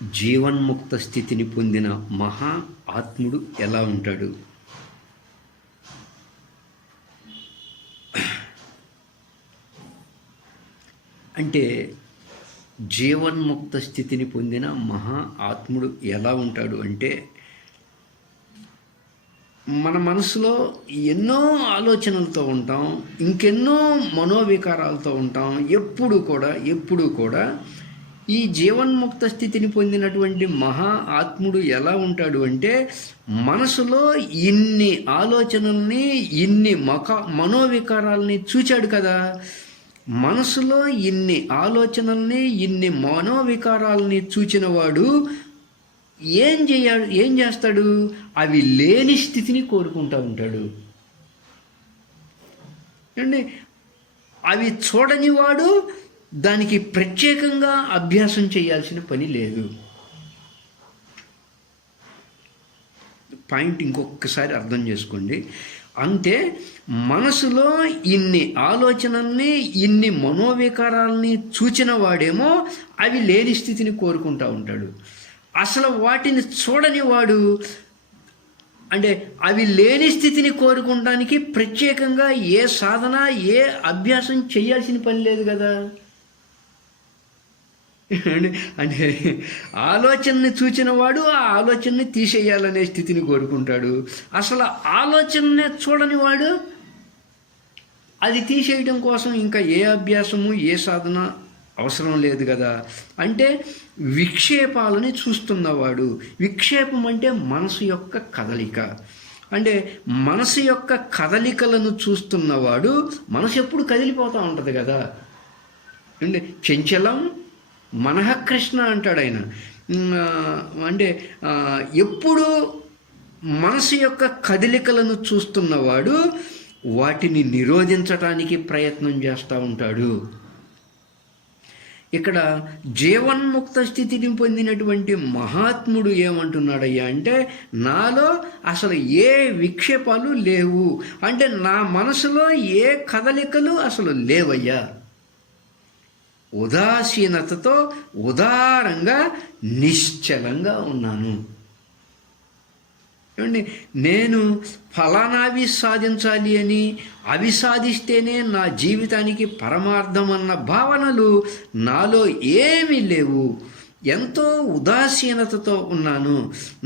జీవన్ముక్త స్థితిని పొందిన మహా ఆత్ముడు ఎలా ఉంటాడు? అంటే జీవన్ముక్త స్థితిని పొందిన మహా ఆత్ముడు ఎలా ఉంటాడు అంటే, మన మనసులో ఎన్నో ఆలోచనలతో ఉంటాం, ఇంకెన్నో మనోవికారాలతో ఉంటాం. ఎప్పుడు కూడా ఈ జీవన్ముక్త స్థితిని పొందినటువంటి మహా ఆత్ముడు ఎలా ఉంటాడు అంటే, మనసులో ఇన్ని ఆలోచనల్ని, ఇన్ని మనోవికారాలని చూచాడు కదా. మనసులో ఇన్ని ఆలోచనల్ని, ఇన్ని మనోవికారాలని చూచిన వాడు ఏం చేస్తాడు? అవి లేని స్థితిని కోరుకుంటూ ఉంటాడు. అండి, అవి చూడని వాడు దానికి ప్రత్యేకంగా అభ్యాసం చేయాల్సిన పని లేదు. పాయింట్ ఇంకొకసారి అర్థం చేసుకోండి. అంటే మనసులో ఇన్ని ఆలోచనల్ని, ఇన్ని మనోవికారాలని చూచిన వాడేమో అవి లేని స్థితిని కోరుకుంటూ ఉంటాడు. అసలు వాటిని చూడని వాడు, అంటే అవి లేని స్థితిని కోరుకోవడానికి ప్రత్యేకంగా ఏ సాధన, ఏ అభ్యాసం చేయాల్సిన పని లేదు కదా. అంటే ఆలోచనని చూచిన వాడు ఆ ఆలోచనని తీసేయాలనే స్థితిని కోరుకుంటాడు. అసలు ఆలోచననే చూడని వాడు అది తీసేయడం కోసం ఇంకా ఏ అభ్యాసము, ఏ సాధన అవసరం లేదు కదా. అంటే విక్షేపాలని చూస్తున్నవాడు, విక్షేపం అంటే మనసు యొక్క కదలిక, అంటే మనసు యొక్క కదలికలను చూస్తున్నవాడు, మనసు ఎప్పుడు కదిలిపోతూ ఉంటుంది కదా. అంటే చంచలం మనఃకృష్ణ అంటాడు ఆయన. అంటే ఎప్పుడు మనసు యొక్క కదలికలను చూస్తున్నవాడు వాటిని నిరోధించటానికి ప్రయత్నం చేస్తూ ఉంటాడు. ఇక్కడ జీవన్ముక్త స్థితిని పొందినటువంటి మహాత్ముడు ఏమంటున్నాడయ్యా అంటే, నాలో అసలు ఏ విక్షేపాలు లేవు, అంటే నా మనసులో ఏ కదలికలు అసలు లేవయ్యా. ఉదాసీనతతో ఉదారంగా నిశ్చలంగా ఉన్నాను. ఏమండి, నేను ఫలానావి సాధించాలి అని, అవి సాధిస్తేనే నా జీవితానికి పరమార్థం అన్న భావనలు నాలో ఏమీ లేవు. ఎంతో ఉదాసీనతతో ఉన్నాను.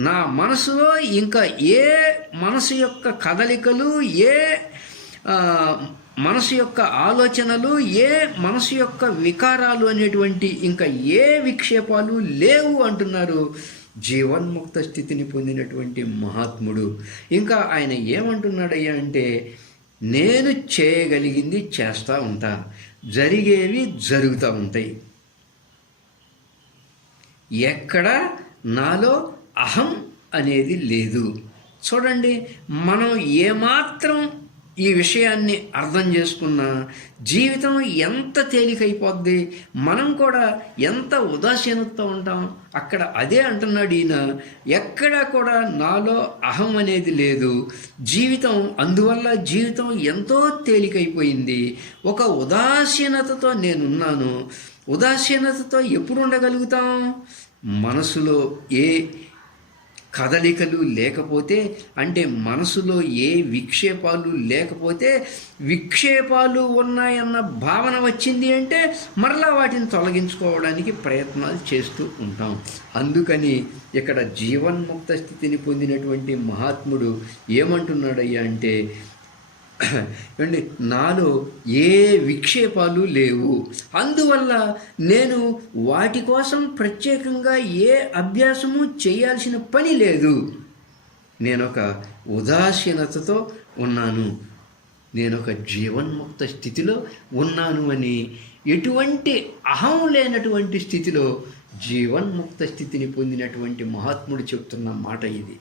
నా మనసులో ఇంకా ఏ మనసు యొక్క కదలికలు, ఏ మనసు యొక్క ఆలోచనలు, ఏ మనసు యొక్క వికారాలు అనేటువంటి ఇంకా ఏ విక్షేపాలు లేవు అంటున్నారు జీవన్ముక్త స్థితిని పొందినటువంటి మహాత్ముడు. ఇంకా ఆయన ఏమంటున్నాడయ్యా అంటే, నేను చేయగలిగింది చేస్తూ ఉంటా, జరిగేవి జరుగుతూ ఉంటాయి. ఎక్కడ నాలో అహం అనేది లేదు. చూడండి, మనం ఏమాత్రం ఈ విషయాన్ని అర్థం చేసుకున్న జీవితం ఎంత తేలికైపోద్ది, మనం కూడా ఎంత ఉదాసీనతతో ఉంటాం. అక్కడ అదే అంటున్నాడు ఈయన, ఎక్కడ కూడా నాలో అహం అనేది లేదు, జీవితం అందువల్ల జీవితం ఎంతో తేలికైపోయింది. ఒక ఉదాసీనతతో నేనున్నాను. ఉదాసీనతతో ఎప్పుడు ఉండగలుగుతాం? మనసులో ఏ కదలికలు లేకపోతే, అంటే మనసులో ఏ విక్షేపాలు లేకపోతే, విక్షేపాలు ఉన్నాయన్న భావన వచ్చింది అంటే మరలా వాటిని తొలగించుకోవడానికి ప్రయత్నాలు చేస్తూ ఉంటాం. అందుకని ఇక్కడ జీవన్ముక్త స్థితిని పొందినటువంటి మహాత్ముడు ఏమంటున్నాడయ్యా అంటే, అండి, నాలో ఏ విక్షేపాలు లేవు, అందువల్ల నేను వాటి కోసం ప్రత్యేకంగా ఏ అభ్యాసము చేయాల్సిన పని లేదు. నేనొక ఉదాసీనతతో ఉన్నాను, నేనొక జీవన్ముక్త స్థితిలో ఉన్నాను అని, ఎటువంటి అహం లేనటువంటి స్థితిలో జీవన్ముక్త స్థితిని పొందినటువంటి మహాత్ముడు చెప్తున్న మాట ఇది.